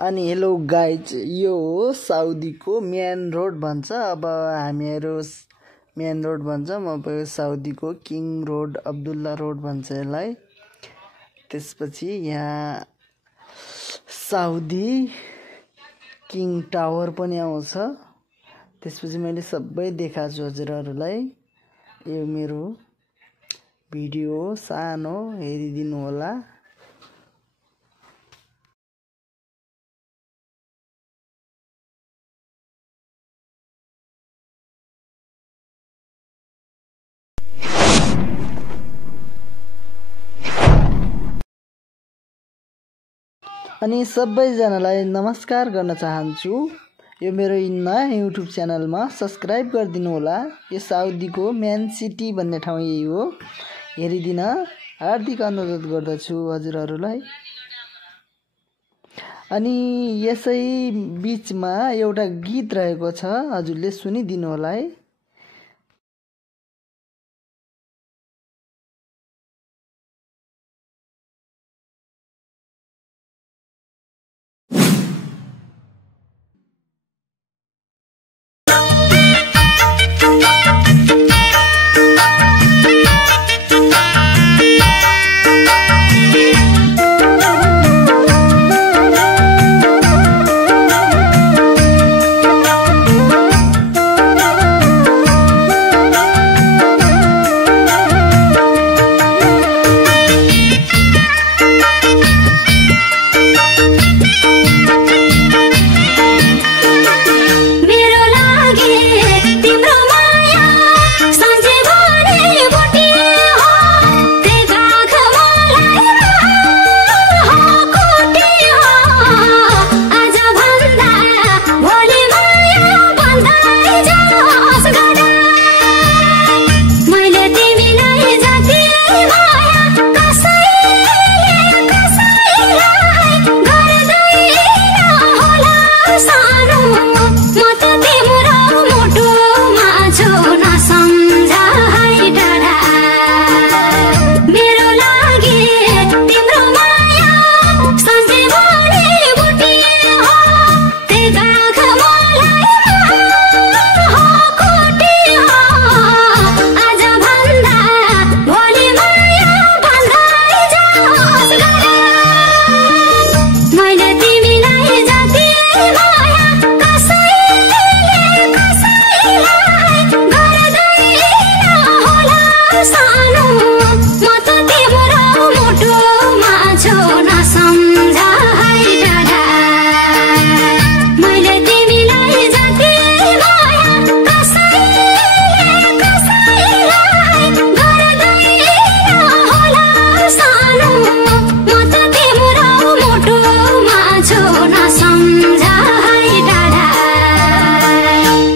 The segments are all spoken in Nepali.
अनि हेलो गाइज, यो हो साउदीको मेन रोड भन्छ। अब हामीहरू मेन रोड भन्छौँ, अब साउदीको किङ रोड, अब्दुल्ला रोड भन्छ यसलाई। त्यसपछि यहाँ साउदी किङ टावर पनि आउँछ। त्यसपछि मैले सबै देखाएको छु हजुरहरूलाई। यो मेरो भिडियो सानो हेरिदिनु होला। अनि सबैजनालाई नमस्कार गर्न चाहन्छु। यो मेरो नयाँ युट्युब च्यानलमा सब्सक्राइब गरिदिनु होला। यो साउदीको मेन सिटी भन्ने ठाउँ यही हो, हेरिदिन हार्दिक अनुरोध गर्दछु हजुरहरूलाई। अनि यसै बीचमा एउटा गीत रहेको छ, हजुरले सुनिदिनु होला है।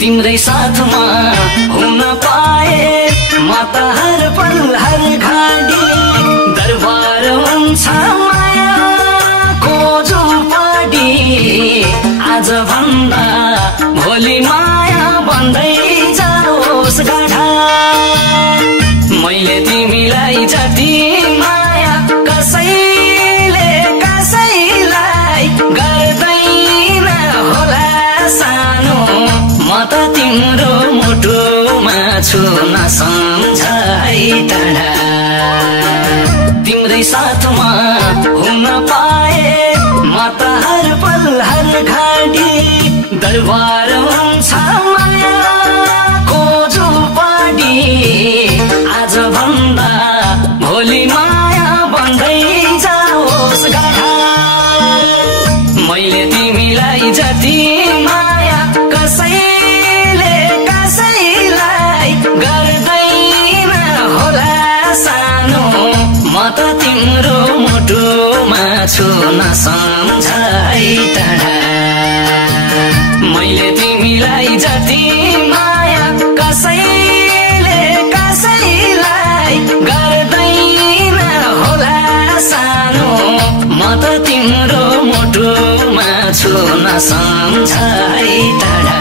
तिम्रै साथमा हुन पाए माता हर पल हर घडी दरबार हुन्छ मायाको झुलपाडी। आज भन्दा भोलि माया भन्दै जाओस् गाढा। मैले तिमीलाई जति माया कसैले कसैलाई गर्दैन होला सानो। म त तिम्रो मुटुमा छु नसम्झ है टाढा। तिम्रै साथमा हुन पाए म त हर पल हर घडी दरबार हुन्छ मायाको झुलपाडी। आज भन्दा भोलि माया भन्दै जाओस् गाढा। मैले तिमीलाई जति माया कसैले कसैलाई गर्दैन होला सानो। म त तिम्रो मुटुमा छु नसम्झ है टाढा। मैले तिमीलाई जति माया कसैले कसैलाई गर्दैन होला सानो। म त तिम्रो मुटुमा छु नसम्झ है टाढा।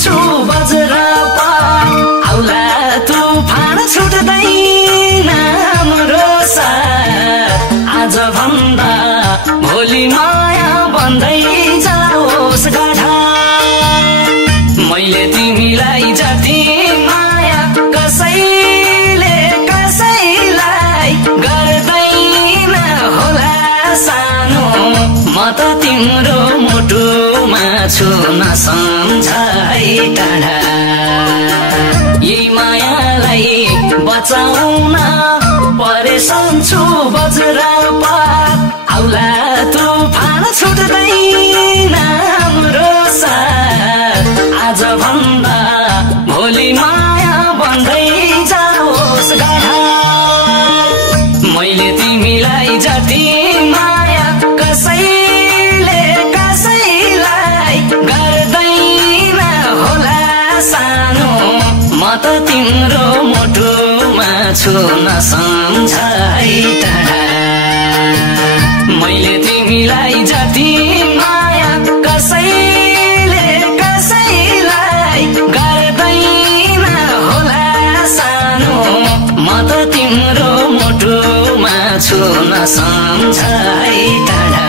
सम्झु वज्रपात आउला तुफान छुट्दैन हाम्रो साथ आज भन्दा भोलि माया बन्दै जाओस् गाढा मैले तिमीलाई जति माया कसैले कसैलाई गर्दैन होला सानो म त तिम्रो मुटुमा छु नसम्झाइ टाढा यही मायालाई बचाउन परेशान छु वज्रपात आउला तुफान छुट्दैन हाम्रो साथ आज भन्दा भोलि माया बन्दै जाओस् गाढा मैले तिमीलाई जति माया कसैले कसैलाई गर्दैन होला सानो म त तिम्रो मुटुमा छु नसम्झाइ टाढा मैले तिमीलाई जति माया कसैले कसैलाई गर्दैन होला सानो म त तिम्रो मुटुमा छु नसम्झाइ टाढा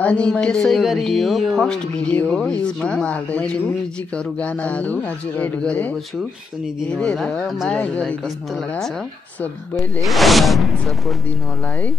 अनि त्यसै गरी यो फर्स्ट भिडियो युट्युबमा मैले म्युजिकहरु गानाहरु एड गरेको छु सुनिदिनु होला माया गरिदिनु होला सबैले सपोर्ट दिनु होला है।